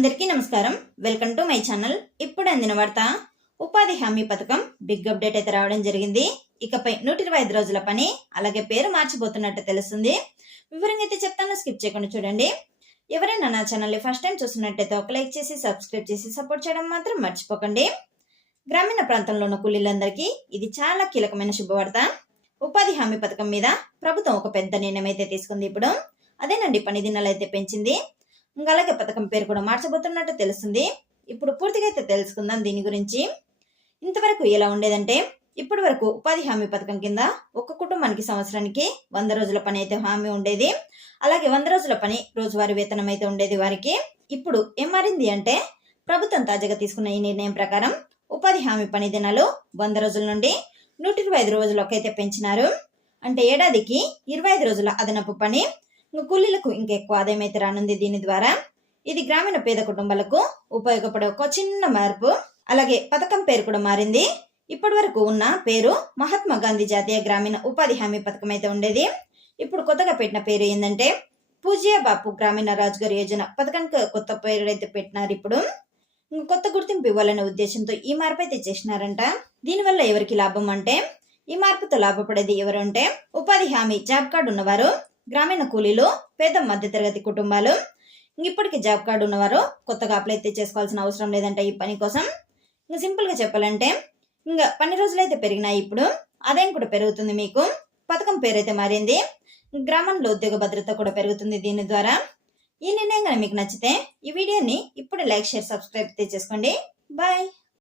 అందరికీ నమస్కారం. Welcome to my channel. ఇప్పుడు అందిన వార్త, ఉపాధి హామీ పథకం బిగ్ అప్డేట్ అయితే రావడం జరిగింది. ఇకపై 125 రోజుల పని, అలాగే పేరు మార్చిపోతున్నట్టు తెలుస్తుంది. వివరంగా అయితే చెప్తాను, స్కిప్ చేయకుండా చూడండి. ఎవరైనా నా ఛానల్ ఫస్ట్ టైం చూస్తున్నట్టయితే ఒక లైక్ చేసి సబ్స్క్రైబ్ చేసి సపోర్ట్ చేయడం మాత్రం మర్చిపోకండి. గ్రామీణ ప్రాంతంలో ఉన్న కూలీలందరికీ ఇది చాలా కీలకమైన శుభవార్త. ఉపాధి హామీ పథకం మీద ప్రభుత్వం ఒక పెద్ద నిర్ణయం అయితే తీసుకుంది. ఇప్పుడు అదేనండి, పని దినాలు అయితే పెంచింది. అలాగే పథకం పేరు కూడా మార్చబోతున్నట్టు తెలుస్తుంది. ఇప్పుడు పూర్తిగా అయితే తెలుసుకుందాం దీని గురించి. ఇంతవరకు ఎలా ఉండేదంటే, ఇప్పటి వరకు ఉపాధి హామీ పథకం కింద ఒక్క కుటుంబానికి సంవత్సరానికి 100 రోజుల పని అయితే హామీ ఉండేది. అలాగే 100 రోజుల పని రోజువారీ వేతనం అయితే ఉండేది వారికి. ఇప్పుడు ఏం మారింది అంటే, ప్రభుత్వం తాజాగా తీసుకున్న ఈ నిర్ణయం ప్రకారం ఉపాధి హామీ పని దినాలు 100 రోజుల నుండి 125 రోజులకు అయితే పెంచినారు. అంటే ఏడాదికి 25 రోజుల అదనపు పని. కూలీలకు ఇంకా ఎక్కువ ఆదాయం అయితే రానుంది దీని ద్వారా. ఇది గ్రామీణ పేద కుటుంబాలకు ఉపయోగపడే ఒక చిన్న మార్పు. అలాగే పథకం పేరు కూడా మారింది. ఇప్పటి వరకు ఉన్న పేరు మహాత్మా గాంధీ జాతీయ గ్రామీణ ఉపాధి హామీ పథకం అయితే ఉండేది. ఇప్పుడు కొత్తగా పెట్టిన పేరు ఏంటంటే పూజ్య బాపు గ్రామీణ రోజ్గార్ యోజన పథకానికి కొత్త పేరు అయితే పెట్టినారు. ఇప్పుడు కొత్త గుర్తింపు ఇవ్వాలనే ఉద్దేశంతో ఈ మార్పు అయితే చేసినారంట. దీనివల్ల ఎవరికి లాభం అంటే, ఈ మార్పుతో లాభపడేది ఎవరు అంటే, ఉపాధి హామీ జాబ్ కార్డు ఉన్నవారు, గ్రామీణ కూలీలు, పేద మధ్యతరగతి కుటుంబాలు. ఇప్పటికీ జాబ్ కార్డు ఉన్నవారు కొత్తగా అప్లై అయితే చేసుకోవాల్సిన అవసరం లేదంటే ఈ పని కోసం. సింపుల్ గా చెప్పాలంటే, ఇంకా పని రోజులు అయితే పెరిగినాయి. ఇప్పుడు ఆదాయం కూడా పెరుగుతుంది. మీకు పథకం పేరైతే మారింది. గ్రామంలో ఉద్యోగ భద్రత కూడా పెరుగుతుంది దీని ద్వారా. ఈ నిర్ణయం మీకు నచ్చితే ఈ వీడియోని ఇప్పుడు లైక్, షేర్, సబ్స్క్రైబ్ చేసుకోండి. బాయ్.